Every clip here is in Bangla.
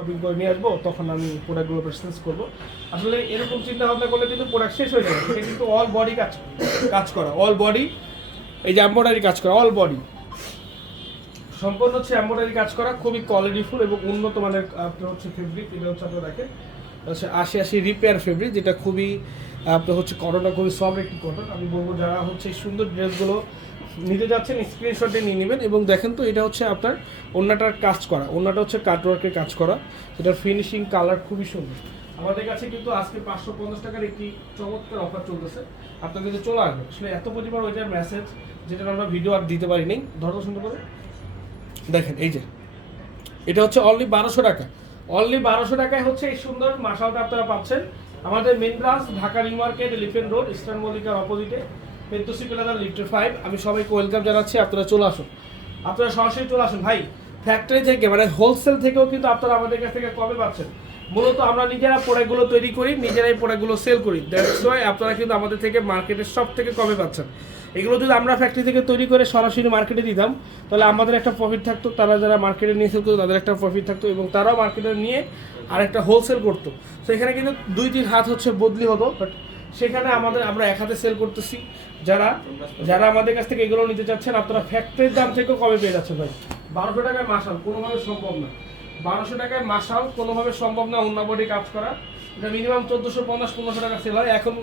শপিং করে নিয়ে আসব, তখন আমি প্রোডাক্টগুলো প্রেসেন্স করব। আসলে এরকম চিন্তা ভাবনা করলে কিন্তু প্রোডাক্ট শেষ হয়ে যাবে এটা কিন্তু অল বডি কাজ কাজ করা অল বডি এই যে এম্বয়ডারি কাজ করা অল বডি সম্পূর্ণ হচ্ছে এম্বয়ডারি কাজ করা, খুবই কোয়ালিটিফুল এবং উন্নত মানের আপনার হচ্ছে ফেব্রিক এটা হচ্ছে আপনার দেখেন, হচ্ছে আশি আশি রিপেয়ার ফেব্রিক যেটা খুবই আপনার হচ্ছে করোনা খুবই সফট একটি কটন আমি বলব যারা হচ্ছে সুন্দর ড্রেসগুলো নিতে যাচ্ছেন স্ক্রিনশটে নিয়ে নেবেন এবং দেখেন তো এটা হচ্ছে আপনার অন্যটার কাজ করা। অন্যটা হচ্ছে কাটওয়ার্কের কাজ করা। যেটার ফিনিশিং কালার খুবই সুন্দর। আমাদের কাছে কিন্তু আজকে পাঁচশো পঞ্চাশ টাকার একটি চমৎকার অফার চলতেছে। আপনার কাছে চলে আসবে। আসলে এত পরিমাণ ওইটার মেসেজ যেটা আমরা ভিডিও আর দিতে পারি নাই। ধরো সুন্দর করে দেখেন, এই যে। এটা হচ্ছে অনলি বারোশো টাকা। অনলি বারোশো টাকায় হচ্ছে এই সুন্দর মাসালটা আপনারা পাচ্ছেন। আমাদের main branch Dhaka new market elephant road, eastern মল্লিকার অপোজিটে পেদ্দোসি প্লাজা লিফটের ফাইভ আমি সবাইকে ওয়েলকাম জানাচ্ছি, আপনারা চলে আসুন। আপনারা সরাসরি চলে আসুন। ভাই ফ্যাক্টরি থেকে মানে হোলসেল থেকেও কিন্তু আপনারা আমাদের কাছ থেকে কমে পাচ্ছেন? মূলত আমরা নিজেরা প্রোডাক্টগুলো তৈরি করি, নিজেরাই প্রোডাক্টগুলো সেল করি। দ্যাটস ওয়াই আপনারা কিন্তু আমাদের থেকে মার্কেটের সব থেকে কমে পাচ্ছেন? এগুলো যদি আমরা ফ্যাক্টরি থেকে তৈরি করে সরাসরি মার্কেটে দিতাম, তাহলে আমাদের একটা প্রফিট থাকতো, তারা যারা মার্কেটে নিয়ে সেল করতো, তাদের একটা প্রফিট থাকতো এবং তারাও মার্কেটে নিয়ে আরেকটা হোলসেল করতো। তো এখানে কিন্তু দুই তিন হাত হচ্ছে বদলি হতো বাট সেখানে আমাদের আমরা এক হাতে সেল করতেছি। যারা যারা আমাদের কাছ থেকে এগুলো নিতে চাচ্ছেন আপনারা ফ্যাক্টরির দাম থেকেও কমে পেয়ে যাচ্ছেন ভাই। বারোশো টাকায় মাসাল কোনোভাবে সম্ভব না। বারোশো টাকায় মাসাল কোনোভাবে সম্ভব না অন্য বডি কাজ করা। এটা মিনিমাম চোদ্দোশো পঞ্চাশ পনেরোশো টাকা সেল হয়। এখন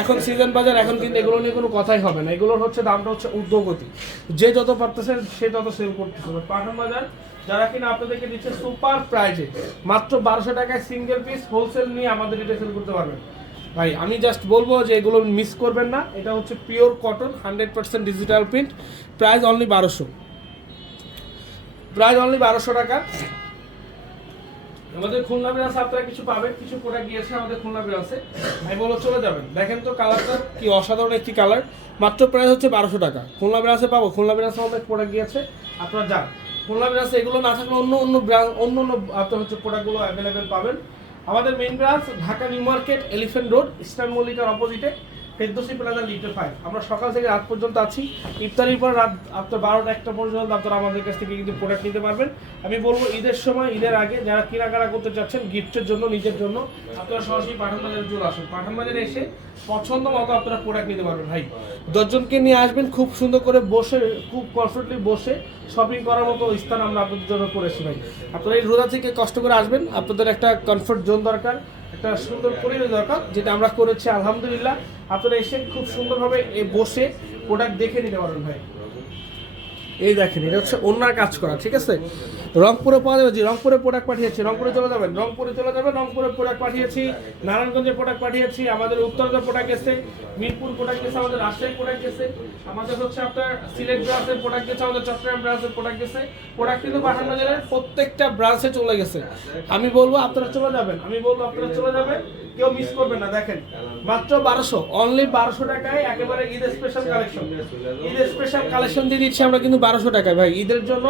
এখন সিজন বাজার এখন কিন্তু এগুলো নিয়ে কোনো কথাই হবে না। এগুলোর হচ্ছে দামটা হচ্ছে ঊর্ধ্বগতি। যে যত পারতেছে সে তত সেল করতেছে। পাঠান বাজার যারা কিনা আপনাদেরকে দিচ্ছে সুপার প্রাইজে মাত্র বারোশো টাকায় সিঙ্গেল পিস হোলসেল নিয়ে আমাদের এটা সেল করতে পারবেন। ভাই, আমি জাস্ট বলব যে এগুলো মিস করবেন না। এটা হচ্ছে pure cotton hundred percent digital print price only বারোশো। প্রাইস অনলি বারোশো টাকা। আমাদের খুলনা ব্রাঞ্চে আপনারা কিছু পাবেন কিছু প্রোডাক্ট গিয়েছে আমাদের খুলনা ব্রাঞ্চে আমি বলো, চলে যাবেন। দেখেন তো কালারটা কি অসাধারণ একটি কালার মাত্র প্রাইস হচ্ছে বারোশো টাকা। খুলনা ব্রাঞ্চে পাবো, খুলনা ব্রাঞ্চে অনেক প্রোডাক্ট গিয়েছে। আপনারা যান। খুলনা ব্রাঞ্চে এগুলো না থাকলে অন্য অন্য ব্রাঞ্চ অন্য অন্য আপনার হচ্ছে প্রোডাক্টগুলো অ্যাভেলেবেল পাবেন। আমাদের main branch Dhaka new market elephant road eastern মল্লিকার অপোজিটে ফেরদোসি প্লাজা লিটার ফাইভ। আমরা সকাল থেকে রাত পর্যন্ত আছি। ইফতারির পর রাত আপনার বারোটা একটা পর্যন্ত আপনারা আমাদের কাছ থেকে কিন্তু প্রোডাক্ট নিতে পারবেন। আমি বলব, ঈদের সময়, ঈদের আগে যারা কেনাকাটা করতে চাচ্ছেন গিফটের জন্য, নিজের জন্য, আপনারা সরাসরি পাঠান বাজারে চলে আসুন। পাঠান বাজারে এসে পছন্দ মতো আপনারা প্রোডাক্ট নিতে পারবেন, ভাই। দশজনকে নিয়ে আসবেন, খুব সুন্দর করে বসে, খুব কমফোর্টলি বসে শপিং করার মতো স্থান আমরা আপনাদের জন্য করেছি, ভাই। আপনারা এই রোজা থেকে কষ্ট করে আসবেন। আপনাদের একটা কমফোর্ট জোন দরকার। একটা সুন্দর পরিবেশ দরকার, যেটা আমরা করেছি, আলহামদুলিল্লাহ। আপনারা এসে খুব সুন্দরভাবে বসে প্রোডাক্ট দেখে নিতে পারবেন ভাই। এই দেখেন, এটা হচ্ছে অন্যার কাজ করা, ঠিক আছে? রংপুরে পাওয়া যাবে যে রংপুরে প্রোডাক্ট পাঠিয়েছি, রংপুরে চলে যাবেন, রংপুরে চলে যাবেন, রংপুরে প্রোডাক্ট পাঠিয়েছি নারায়ণগঞ্জের প্রোডাক্ট পাঠিয়েছি, আমাদের উত্তরদের প্রোডাক্ট এসে মিরপুর প্রোডাক্ট গেছে আমাদের রাজশাহী প্রোডাক্ট গেছে আমাদের হচ্ছে আপনার সিলেট ব্রাঞ্চের প্রোডাক্ট গেছে আমাদের চট্টগ্রাম ব্রাঞ্চের প্রোডাক্ট গেছে প্রোডাক্ট কিন্তু পাঠান বাজারের প্রত্যেকটা ব্রাঞ্চে চলে গেছে। আমি বলব আপনারা চলে যাবেন, আমি বলব আপনারা চলে যাবেন, কেউ মিস করবেন না, দেখেন, মাত্র বারোশো অনলি বারোশো টাকায় একেবারে Eid special collection Eid special collection দিয়ে দিচ্ছি, আমরা কিন্তু বারোশো টাকায় ভাই। ঈদের জন্য,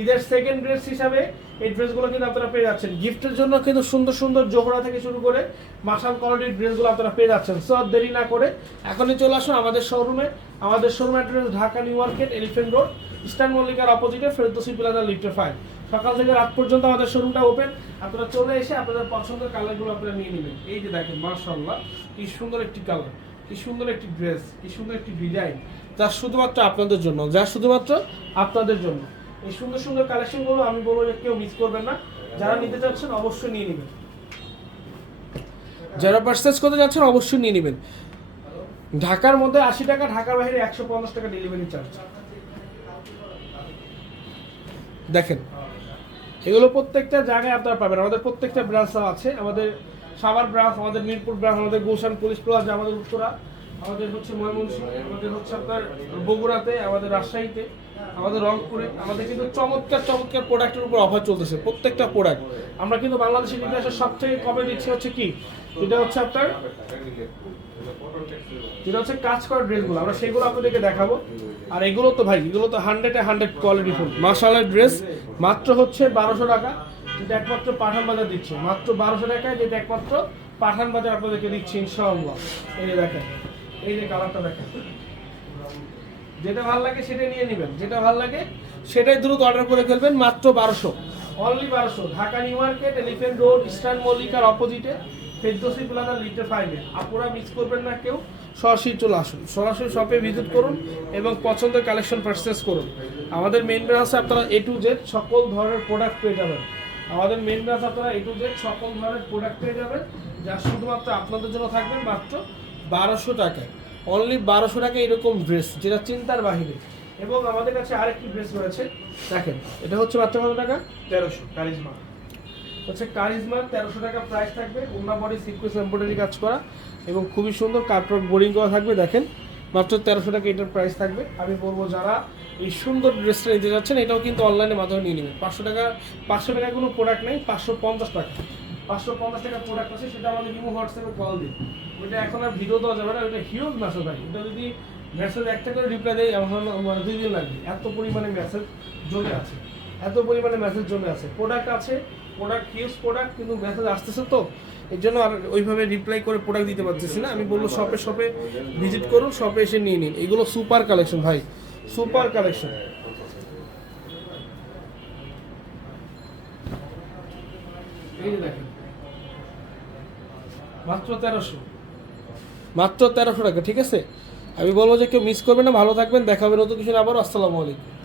ঈদের সেকেন্ড ড্রেস হিসাবে এই ড্রেসগুলো কিন্তু আপনারা পেয়ে যাচ্ছেন। গিফটের জন্য কিন্তু সুন্দর সুন্দর জোহরা থেকে শুরু করে মাসাল কোয়ালিটির ড্রেসগুলো আপনারা পেয়ে যাচ্ছেন। সো দেরি না করে এখনই চলে আসুন আমাদের শোরুমে আমাদের showroom address Dhaka new market elephant road eastern মল্লিকার অপোজিটে ফেরদোসি প্লাজা লিফটের ফাইভ সকাল থেকে রাত পর্যন্ত আমাদের শোরুমটা ওপেন আপনারা চলে এসে আপনাদের পছন্দের কালারগুলো আপনারা নিয়ে নেবেন। এই যে দেখেন মার্শাল্লাহ কি সুন্দর একটি কালার কি সুন্দর একটি ড্রেস, কি সুন্দর একটি ডিজাইন, যা শুধুমাত্র আপনাদের জন্য, যা শুধুমাত্র আপনাদের জন্য। এই সুন্দর সুন্দর কালেকশনগুলো আমি বলব যে কেউ মিস করবেন না। যারা নিতে চাচ্ছেন অবশ্যই নিয়ে নেবেন। যারা পার্সেস করতে যাচ্ছেন অবশ্যই নিয়ে নেবেন। ঢাকার মধ্যে আশি টাকা, ঢাকার বাইরে একশো পঞ্চাশ টাকা ডেলিভারি চার্জ দেখেন, এগুলো প্রত্যেকটা জায়গায় আপনারা পাবেন। আমাদের প্রত্যেকটা ব্রাঞ্চ আছে। আমাদের সাভার ব্রাঞ্চ আমাদের মিরপুর ব্রাঞ্চ আমাদের গুলশান পুলিশ প্লাজা, আমাদের উত্তরা। আমাদের হচ্ছে ময়মনসিংহ, আমাদের হচ্ছে আপনার বগুড়াতে, আমাদের রাজশাহীতে, আমাদের রংপুরে, আমাদের কিন্তু চমৎকার চমৎকার প্রোডাক্টের উপর অফার চলতেছে, প্রত্যেকটা প্রোডাক্ট আমরা কিন্তু বাংলাদেশের ইতিহাসে সব থেকে কমে দিচ্ছি হচ্ছে কি? এটা হচ্ছে আপনার, যেটা হচ্ছে কাজ করা ড্রেসগুলো, আমরা সেগুলো আপনাদেরকে দেখাবো। আর এগুলো তো ভাই, এগুলো তো হান্ড্রেডে হান্ড্রেড কোয়ালিটি ফুল। মাসালার ড্রেস, মাত্র হচ্ছে বারোশো টাকা, যেটা একমাত্র পাঠান বাজার দিচ্ছে। মাত্র বারোশো টাকায় যেটা একমাত্র পাঠান বাজার আপনাদেরকে দিচ্ছে, ইনশাআল্লাহ। এই দেখেন এই যে কালারটা দেখেন। যেটা ভালো লাগে সেটাই নিয়ে নেবেন। যেটা ভালো লাগে সেটাই দ্রুত অর্ডার করে ফেলবেন মাত্র বারোশো। অনলি বারোশো। Dhaka new market elephant road eastern মল্লিকার অপোজিটে ফেরদোসি প্লাজা লিটার ফাইভে আপনারা মিস করবেন না কেউ, সরাসরি চলে আসুন। সরাসরি শপে ভিজিট করুন এবং পছন্দের কালেকশন পারচেস করুন। আমাদের মেন ব্রাঞ্চে আপনারা এ টু জেড সকল ধরনের প্রোডাক্ট পেয়ে যাবেন। আমাদের মেন ব্রাঞ্চ আপনারা এ টু জেড সকল ধরনের প্রোডাক্ট পেয়ে যাবেন। যা শুধুমাত্র আপনাদের জন্য থাকবে মাত্র বারোশো টাকায়। অনলি বারোশো টাকা এরকম ড্রেস যেটা চিন্তার বাহিরে। এবং আমাদের কাছে আরেকটি ড্রেস রয়েছে, দেখেন, এটা হচ্ছে মাত্র কত টাকা? তেরোশো, কারিজমা। হচ্ছে কারিজমার তেরোশো টাকা প্রাইস থাকবে উন্না বডি সিকুয়েন্স এম্ব্রয়ডারি কাজ করা, এবং খুবই সুন্দর কার্টওয়ার্ক বোরিং করা থাকবে, দেখেন, মাত্র তেরোশো টাকা এটার প্রাইস থাকবে। আমি বলব যারা এই সুন্দর ড্রেসটা নিতে যাচ্ছেন, এটাও কিন্তু অনলাইনের মাধ্যমে নিয়ে নেবেন। পাঁচশো টাকা, পাঁচশো টাকায় কোনো প্রোডাক্ট নেই, পাঁচশো পঞ্চাশ টাকা। পাঁচশো পঞ্চাশ টাকা প্রোডাক্ট আছে, সেটা আমাদের ইমো হোয়াটসঅ্যাপে কল দিন। ওইটা এখন আর ভিডিও দেওয়া যাবে না ওইটা হিউজ মেসেজ হয় ওটা যদি মেসেজ একটা করে রিপ্লাই দেয় এখন মানে দুই দিন লাগবে। এত পরিমাণে মেসেজ জমে আছে। এত পরিমাণে মেসেজ জমে আছে। প্রোডাক্ট আছে প্রোডাক্ট হিউজ প্রোডাক্ট কিন্তু মেসেজ আসতেছে তো। এর জন্য আর ওইভাবে রিপ্লাই করে প্রোডাক্ট দিতে পারতেছি না। আমি বলব শপে শপে ভিজিট করুন শপে এসে নিয়ে নিন। এগুলো সুপার কালেকশন ভাই। সুপার কালেকশন এই মাত্র তেরোশো। মাত্র তেরোশো টাকা, ঠিক আছে? আমি বলব যে কেউ মিস করবেন না, ভালো থাকবেন দেখাবেন হবে নতুন কিছু আবার আসসালামু আলাইকুম।